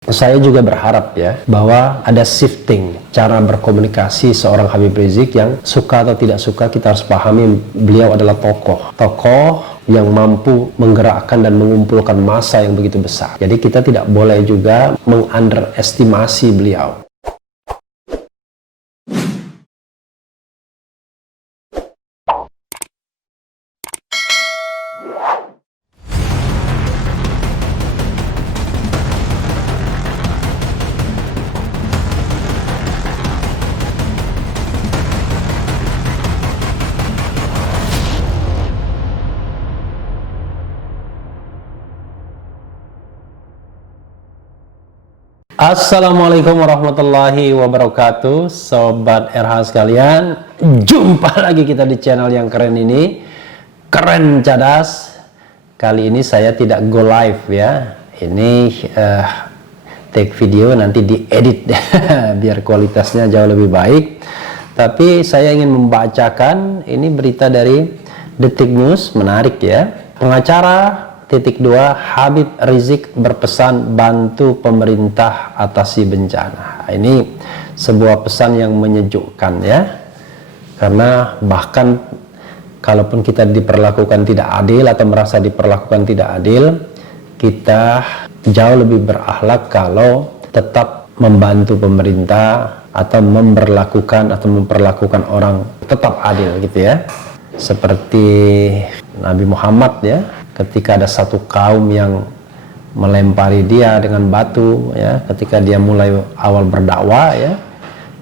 Saya juga berharap ya bahwa ada shifting cara berkomunikasi seorang Habib Rizik. Yang suka atau tidak suka, kita harus pahami beliau adalah tokoh yang mampu menggerakkan dan mengumpulkan massa yang begitu besar. Jadi kita tidak boleh juga mengunderestimasi beliau. Assalamualaikum warahmatullahi wabarakatuh, Sobat RH sekalian. Jumpa lagi kita di channel yang keren ini, Keren Cadas. Kali ini saya tidak go live ya. Ini take video, nanti diedit biar kualitasnya jauh lebih baik. Tapi saya ingin membacakan ini berita dari Detik News, menarik ya. Pengacara Titik 2, Habib Rizik berpesan bantu pemerintah atasi bencana. Ini sebuah pesan yang menyejukkan ya, karena bahkan kalaupun kita diperlakukan tidak adil atau merasa diperlakukan tidak adil, kita jauh lebih berakhlak kalau tetap membantu pemerintah atau memperlakukan orang tetap adil gitu ya. Seperti Nabi Muhammad ya, ketika ada satu kaum yang melempari dia dengan batu ya, ketika dia mulai awal berdakwah ya,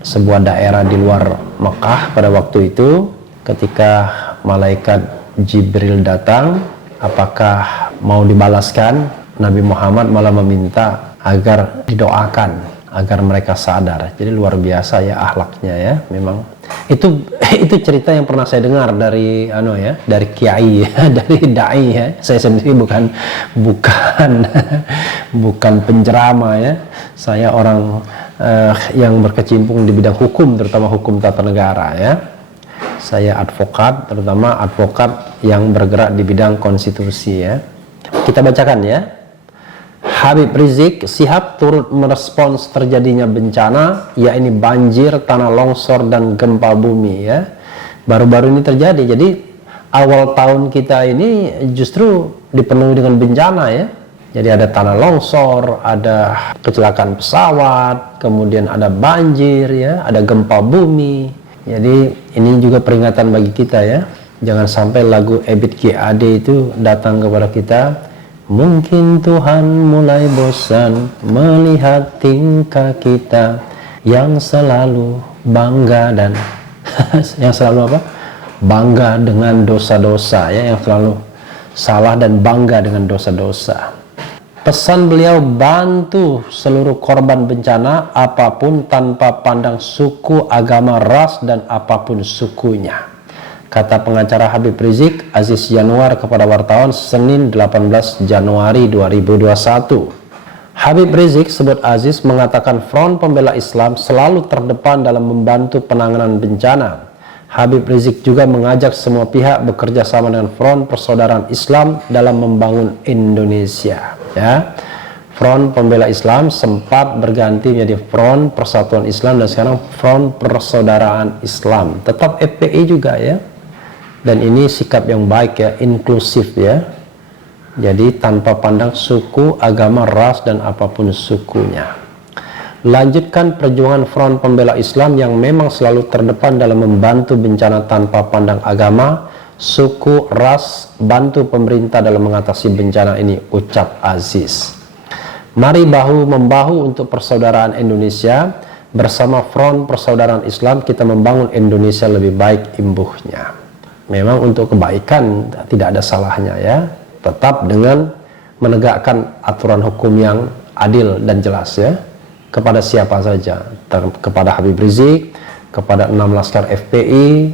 sebuah daerah di luar Mekah pada waktu itu, ketika malaikat Jibril datang, apakah mau dibalaskan? Nabi Muhammad malah meminta agar didoakan agar mereka sadar. Jadi luar biasa ya akhlaknya ya. Memang itu cerita yang pernah saya dengar dari dari kiai ya, dari dai ya. Saya sendiri bukan penceramah ya. Saya orang yang berkecimpung di bidang hukum, terutama hukum tata negara ya. Saya advokat, terutama advokat yang bergerak di bidang konstitusi ya. Kita bacakan ya. Habib Rizik Syihab turut merespons terjadinya bencana, yakni banjir, tanah longsor, dan gempa bumi ya. Baru-baru ini terjadi. Jadi awal tahun kita ini justru dipenuhi dengan bencana ya. Jadi ada tanah longsor, ada kecelakaan pesawat, kemudian ada banjir ya, ada gempa bumi. Jadi ini juga peringatan bagi kita ya. Jangan sampai lagu Ebit GAD itu datang kepada kita. Mungkin Tuhan mulai bosan melihat tingkah kita yang selalu bangga dan yang selalu apa? Bangga dengan dosa-dosa ya, yang selalu salah dan bangga dengan dosa-dosa. Pesan beliau, bantu seluruh korban bencana apapun tanpa pandang suku, agama, ras, dan apapun sukunya, kata pengacara Habib Rizik Aziz Yanuar kepada wartawan Senin 18 Januari 2021. Habib Rizik sebut Aziz mengatakan Front Pembela Islam selalu terdepan dalam membantu penanganan bencana. Habib Rizik juga mengajak semua pihak bekerja sama dengan Front Persaudaraan Islam dalam membangun Indonesia. Ya, Front Pembela Islam sempat berganti menjadi Front Persatuan Islam dan sekarang Front Persaudaraan Islam. Tetap FPI juga ya. Dan ini sikap yang baik ya, inklusif ya. Jadi tanpa pandang suku, agama, ras, dan apapun sukunya. Lanjutkan perjuangan Front Pembela Islam yang memang selalu terdepan dalam membantu bencana tanpa pandang agama, suku, ras, bantu pemerintah dalam mengatasi bencana ini, ucap Aziz. Mari bahu-membahu untuk persaudaraan Indonesia. Bersama Front Persaudaraan Islam kita membangun Indonesia lebih baik, imbuhnya. Memang untuk kebaikan tidak ada salahnya ya, tetap dengan menegakkan aturan hukum yang adil dan jelas ya, kepada siapa saja, kepada Habib Rizik, kepada 6 laskar FPI,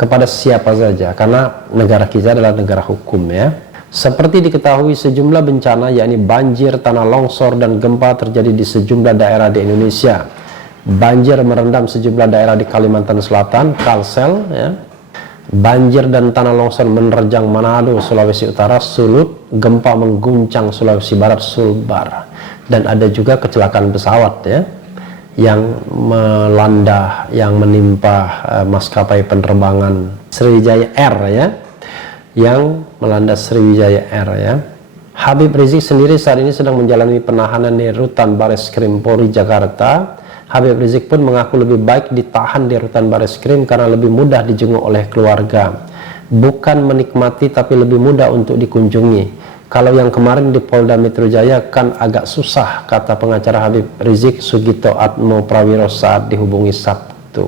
kepada siapa saja, karena negara kita adalah negara hukum ya. Seperti diketahui, sejumlah bencana yakni banjir, tanah longsor, dan gempa terjadi di sejumlah daerah di Indonesia. Banjir merendam sejumlah daerah di Kalimantan Selatan, Kalsel ya. banjir dan tanah longsor menerjang Manado, Sulawesi Utara, Sulut, gempa mengguncang Sulawesi Barat, Sulbar, dan ada juga kecelakaan pesawat ya yang melanda, yang menimpa maskapai penerbangan Sriwijaya Air ya, yang melanda Sriwijaya Air ya. Habib Rizik sendiri saat ini sedang menjalani penahanan di Rutan Bareskrim Polri Jakarta. Habib Rizik pun mengaku lebih baik ditahan di Rutan Bareskrim karena lebih mudah dijenguk oleh keluarga. Bukan menikmati tapi lebih mudah untuk dikunjungi. Kalau yang kemarin di Polda Metro Jaya kan agak susah, kata pengacara Habib Rizik Sugito Atmo Prawiro saat dihubungi Sabtu.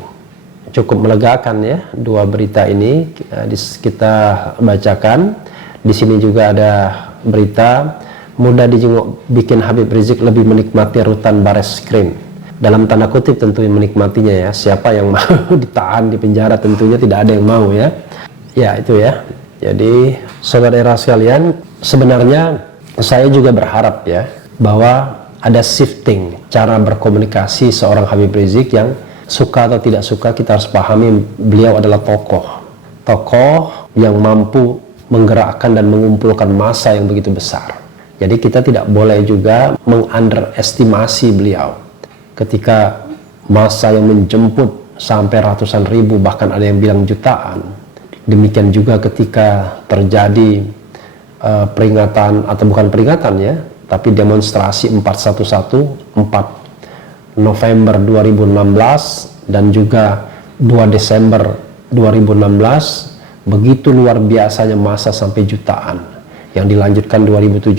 Cukup melegakan ya dua berita ini kita bacakan. Di sini juga ada berita mudah dijenguk bikin Habib Rizik lebih menikmati Rutan Bareskrim. Dalam tanda kutip tentu menikmatinya ya. Siapa yang mau ditahan di penjara, tentunya tidak ada yang mau ya. Ya itu ya. Jadi sobat era sekalian, sebenarnya saya juga berharap ya bahwa ada shifting cara berkomunikasi seorang Habib Rizik yang suka atau tidak suka kita harus pahami beliau adalah tokoh yang mampu menggerakkan dan mengumpulkan massa yang begitu besar. Jadi kita tidak boleh juga mengunderestimasi beliau. Ketika massa yang menjemput sampai ratusan ribu, bahkan ada yang bilang jutaan. Demikian juga ketika terjadi peringatan, atau bukan peringatan ya, tapi demonstrasi 411, 4 November 2016 dan juga 2 Desember 2016, begitu luar biasanya masa sampai jutaan yang dilanjutkan 2017,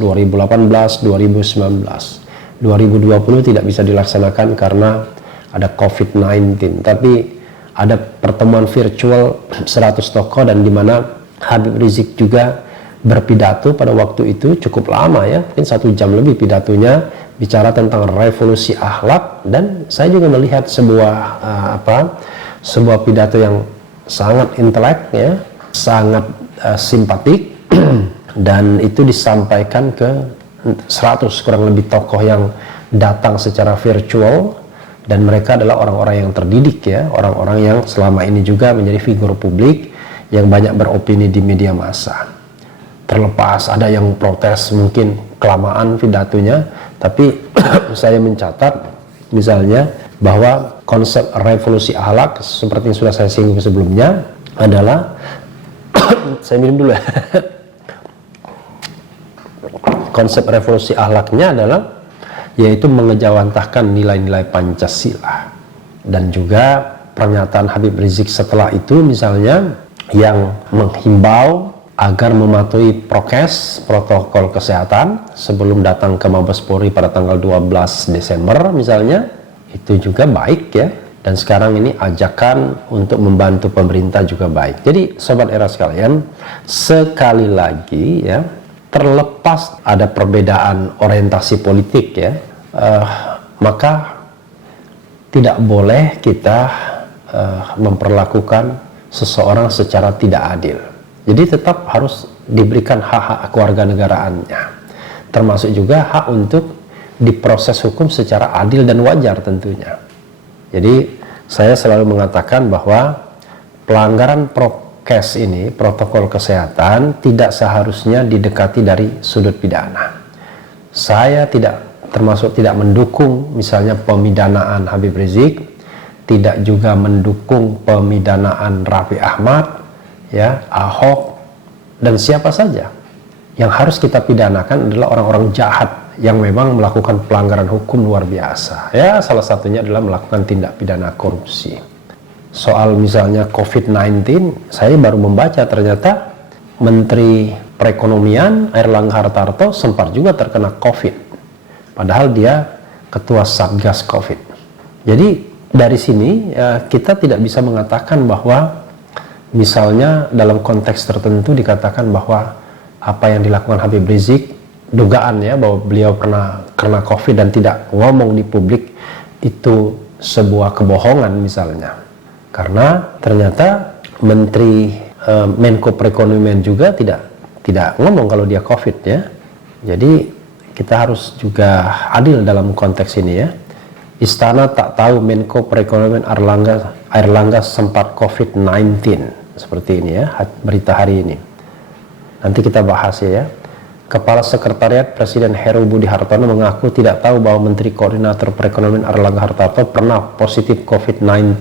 2018, 2019. 2020 tidak bisa dilaksanakan karena ada COVID-19, tapi ada pertemuan virtual 100 tokoh dan di mana Habib Rizik juga berpidato pada waktu itu cukup lama ya, mungkin 1 jam lebih pidatonya, bicara tentang revolusi akhlak. Dan saya juga melihat sebuah pidato yang sangat intelek ya, sangat simpatik dan itu disampaikan ke 100 kurang lebih tokoh yang datang secara virtual, dan mereka adalah orang-orang yang terdidik ya, orang-orang yang selama ini juga menjadi figur publik yang banyak beropini di media massa. Terlepas ada yang protes mungkin kelamaan pidatonya, tapi saya mencatat misalnya bahwa konsep revolusi akhlak seperti yang sudah saya singgung sebelumnya adalah saya minum dulu ya. Konsep revolusi akhlaknya adalah yaitu mengejawantahkan nilai-nilai Pancasila. Dan juga pernyataan Habib Rizik setelah itu misalnya yang menghimbau agar mematuhi prokes, protokol kesehatan sebelum datang ke Mabes Polri pada tanggal 12 Desember misalnya, itu juga baik ya. Dan sekarang ini ajakan untuk membantu pemerintah juga baik. Jadi sobat era sekalian, sekali lagi ya, terlepas ada perbedaan orientasi politik ya, maka tidak boleh kita memperlakukan seseorang secara tidak adil. Jadi tetap harus diberikan hak-hak kewarganegaraannya, termasuk juga hak untuk diproses hukum secara adil dan wajar tentunya. Jadi saya selalu mengatakan bahwa pelanggaran prokes ini, protokol kesehatan, tidak seharusnya didekati dari sudut pidana. Saya termasuk tidak mendukung misalnya pemidanaan Habib Rizik, tidak juga mendukung pemidanaan Raffi Ahmad, ya, Ahok, dan siapa saja. Yang harus kita pidanakan adalah orang-orang jahat yang memang melakukan pelanggaran hukum luar biasa. Ya, salah satunya adalah melakukan tindak pidana korupsi. Soal misalnya COVID-19, saya baru membaca ternyata Menteri Perekonomian Airlangga Hartarto sempat juga terkena COVID. Padahal dia ketua Satgas COVID. Jadi dari sini kita tidak bisa mengatakan bahwa misalnya dalam konteks tertentu dikatakan bahwa apa yang dilakukan Habib Rizik, dugaan ya bahwa beliau pernah kena COVID dan tidak ngomong di publik, itu sebuah kebohongan misalnya. Karena ternyata Menteri Menko Perekonomian juga tidak ngomong kalau dia COVID ya. Jadi kita harus juga adil dalam konteks ini ya. Istana tak tahu Menko Perekonomian Airlangga Airlangga sempat COVID-19, seperti ini ya berita hari ini. Nanti kita bahas ya. Kepala Sekretariat Presiden Heru Budi Hartono mengaku tidak tahu bahwa Menteri Koordinator Perekonomian Airlangga Hartarto pernah positif COVID-19.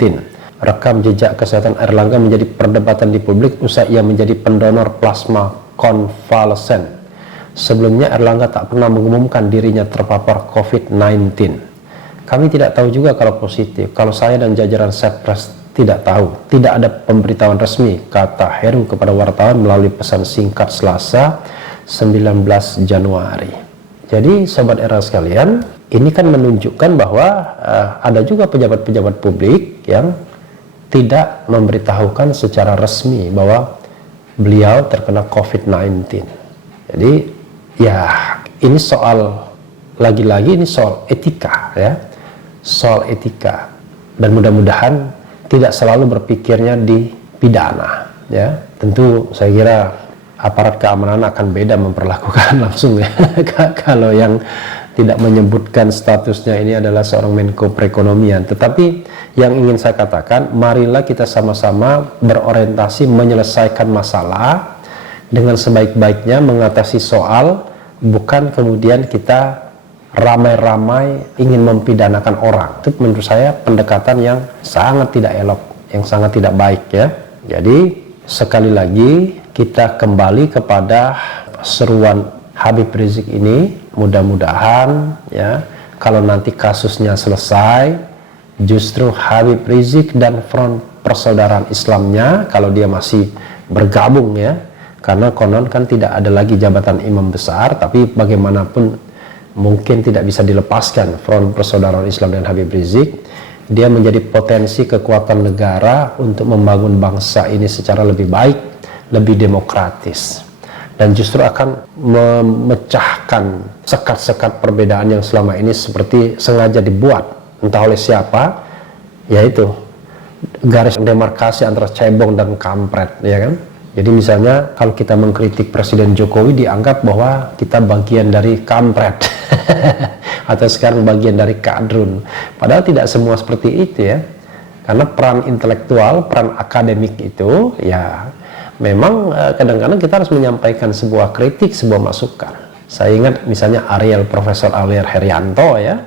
Rekam jejak kesehatan Airlangga menjadi perdebatan di publik usai ia menjadi pendonor plasma konvalesen. Sebelumnya Airlangga tak pernah mengumumkan dirinya terpapar COVID-19. Kami tidak tahu juga kalau positif. Kalau saya dan jajaran Setpres tidak tahu. Tidak ada pemberitahuan resmi, kata Heru kepada wartawan melalui pesan singkat Selasa 19 Januari. Jadi sobat era sekalian, ini kan menunjukkan bahwa ada juga pejabat-pejabat publik yang tidak memberitahukan secara resmi bahwa beliau terkena COVID-19. Jadi ya ini soal, lagi-lagi ini soal etika ya, soal etika, dan mudah-mudahan tidak selalu berpikirnya di pidana ya. Tentu saya kira aparat keamanan akan beda memperlakukan langsung ya kalau yang tidak menyebutkan statusnya ini adalah seorang Menko Perekonomian. Tetapi yang ingin saya katakan, marilah kita sama-sama berorientasi menyelesaikan masalah dengan sebaik-baiknya, mengatasi soal, bukan kemudian kita ramai-ramai ingin mempidanakan orang. Itu menurut saya pendekatan yang sangat tidak elok, yang sangat tidak baik ya. Jadi sekali lagi kita kembali kepada seruan Habib Rizik ini. Mudah-mudahan ya, kalau nanti kasusnya selesai, justru Habib Rizik dan Front Persaudaraan Islamnya, kalau dia masih bergabung ya, karena konon kan tidak ada lagi jabatan imam besar, tapi bagaimanapun mungkin tidak bisa dilepaskan Front Persaudaraan Islam dan Habib Rizik. Dia menjadi potensi kekuatan negara untuk membangun bangsa ini secara lebih baik, lebih demokratis, dan justru akan memecahkan sekat-sekat perbedaan yang selama ini seperti sengaja dibuat entah oleh siapa, yaitu garis demarkasi antara cebong dan kampret ya kan. Jadi misalnya kalau kita mengkritik Presiden Jokowi, dianggap bahwa kita bagian dari kampret atau sekarang bagian dari kadrun. Padahal tidak semua seperti itu ya. Karena peran intelektual, peran akademik itu ya memang kadang-kadang kita harus menyampaikan sebuah kritik, sebuah masukan. Saya ingat misalnya Profesor Ariel Herianto ya,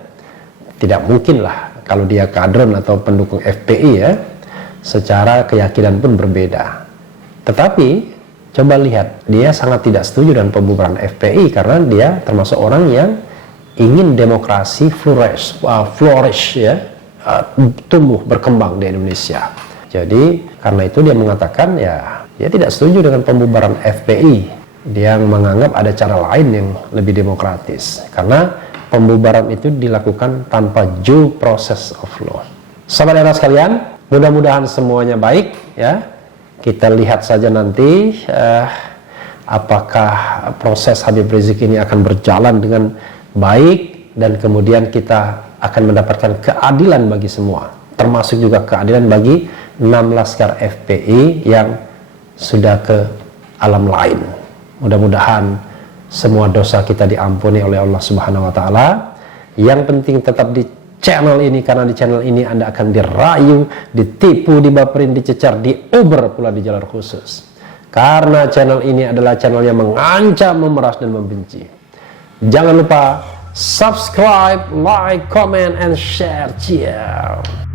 tidak mungkin lah kalau dia kadrun atau pendukung FPI ya, secara keyakinan pun berbeda. Tetapi coba lihat, dia sangat tidak setuju dengan pembubaran FPI karena dia termasuk orang yang ingin demokrasi flourish ya, tumbuh berkembang di Indonesia. Jadi karena itu dia mengatakan ya, dia tidak setuju dengan pembubaran FPI. Dia menganggap ada cara lain yang lebih demokratis karena pembubaran itu dilakukan tanpa due process of law. Sahabat era sekalian, mudah-mudahan semuanya baik ya. Kita lihat saja nanti apakah proses Habib Rizik ini akan berjalan dengan baik, dan kemudian kita akan mendapatkan keadilan bagi semua, termasuk juga keadilan bagi 6 laskar FPI yang sudah ke alam lain. Mudah-mudahan semua dosa kita diampuni oleh Allah Subhanahu wa taala. Yang penting tetap di channel ini, karena di channel ini Anda akan dirayu, ditipu, dibaperin, dicecar, diuber pula di jalur khusus. Karena channel ini adalah channel yang mengancam, memeras, dan membenci. Jangan lupa subscribe, like, comment, and share. Ciao.